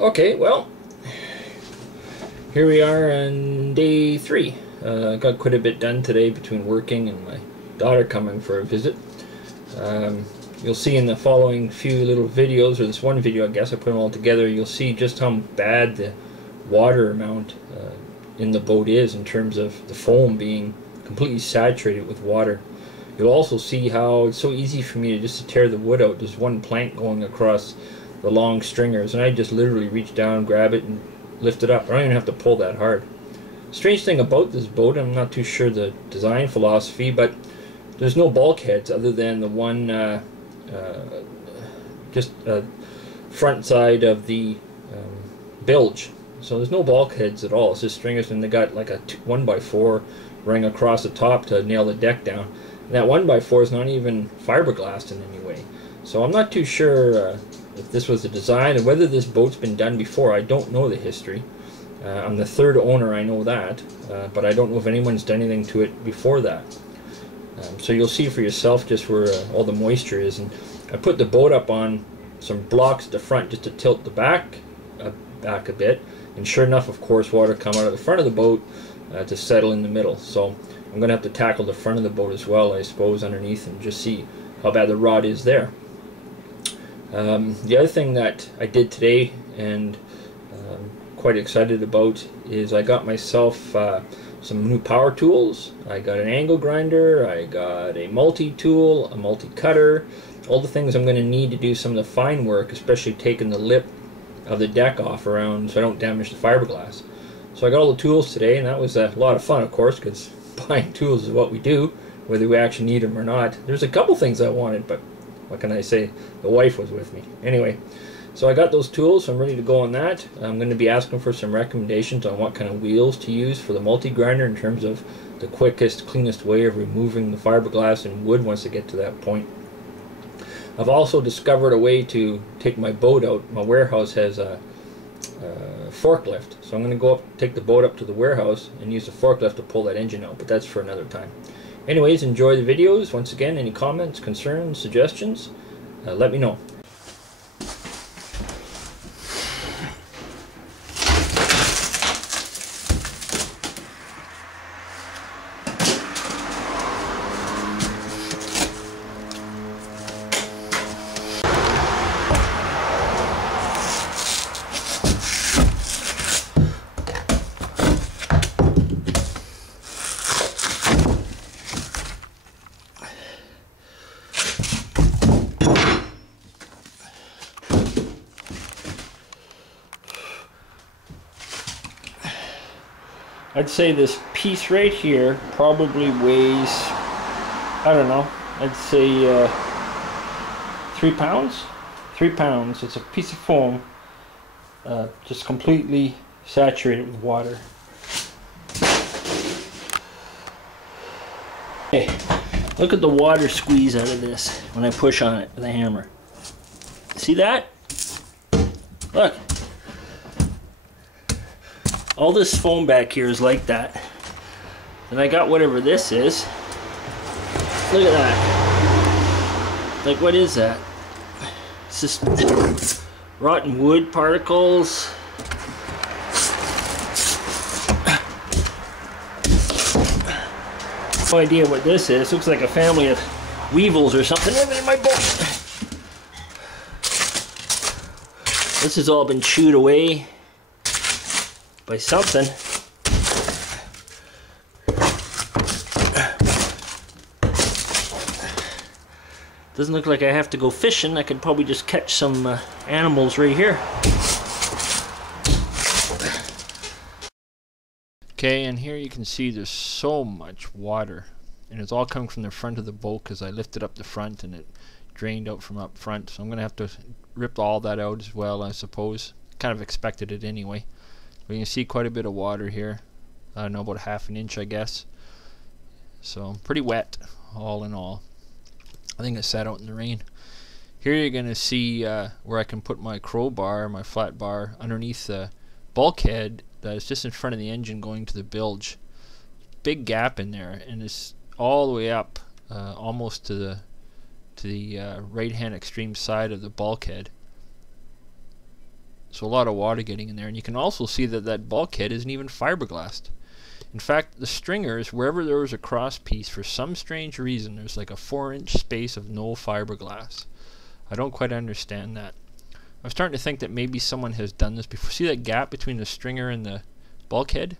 Okay, well, here we are on day 3. Got quite a bit done today between working and my daughter coming for a visit. You'll see in the following few little videos, or this one video I guess, I put them all together, you'll see just how bad the water amount in the boat is in terms of the foam being completely saturated with water. You'll also see how it's so easy for me to tear the wood out. There's one plank going across the long stringers, and I just literally reach down, grab it, and lift it up. I don't even have to pull that hard. Strange thing about this boat, I'm not too sure the design philosophy, but there's no bulkheads other than the one front side of the bilge. So there's no bulkheads at all. It's just stringers, and they got like a 1x4 ring across the top to nail the deck down. And that 1x4 is not even fiberglassed in any way. So I'm not too sure if this was the design or whether this boat's been done before. I don't know the history. I'm the third owner, I know that, but I don't know if anyone's done anything to it before that. So you'll see for yourself just where all the moisture is. And I put the boat up on some blocks at the front just to tilt the back a bit. And sure enough, of course, water come out of the front of the boat to settle in the middle. So I'm going to have to tackle the front of the boat as well, I suppose, underneath, and just see how bad the rot is there. The other thing that I did today, and quite excited about, is I got myself some new power tools. I got an angle grinder, I got a multi-tool, a multi-cutter, all the things I'm going to need to do some of the fine work, especially taking the lip of the deck off around so I don't damage the fiberglass. So I got all the tools today, and that was a lot of fun, of course, because buying tools is what we do, whether we actually need them or not. There's a couple things I wanted, but what can I say? The wife was with me. Anyway, so I got those tools, so I'm ready to go on that. I'm going to be asking for some recommendations on what kind of wheels to use for the multi-grinder in terms of the quickest, cleanest way of removing the fiberglass and wood once I get to that point. I've also discovered a way to take my boat out. My warehouse has a forklift, so I'm going to go up, take the boat up to the warehouse and use the forklift to pull that engine out, but that's for another time. Anyways, enjoy the videos. Once again, any comments, concerns, suggestions, let me know. I'd say this piece right here probably weighs, I don't know, I'd say 3 pounds? 3 pounds. It's a piece of foam just completely saturated with water. Hey, look at the water squeeze out of this when I push on it with a hammer. See that? Look. All this foam back here is like that. And I got whatever this is. Look at that. Like, what is that? It's just rotten wood particles. No idea what this is. Looks like a family of weevils or something living in my boat. This has all been chewed away by something. Doesn't look like I have to go fishing. I could probably just catch some animals right here. Okay, and here you can see there's so much water, and it's all coming from the front of the boat because I lifted up the front and it drained out from up front. So I'm gonna have to rip all that out as well, I suppose. Kind of expected it anyway. But you can see quite a bit of water here. I don't know, about ½ an inch, I guess. So pretty wet, all in all. I think it sat out in the rain. Here you're going to see where I can put my crowbar, my flat bar, underneath the bulkhead that is just in front of the engine going to the bilge. Big gap in there, and it's all the way up, almost to the right hand extreme side of the bulkhead. So so a lot of water getting in there. And you can also see that that bulkhead isn't even fiberglassed. In fact, the stringers, wherever there was a cross piece, for some strange reason, there's like a 4-inch space of no fiberglass. I don't quite understand that. I'm starting to think that maybe someone has done this before. See that gap between the stringer and the bulkhead?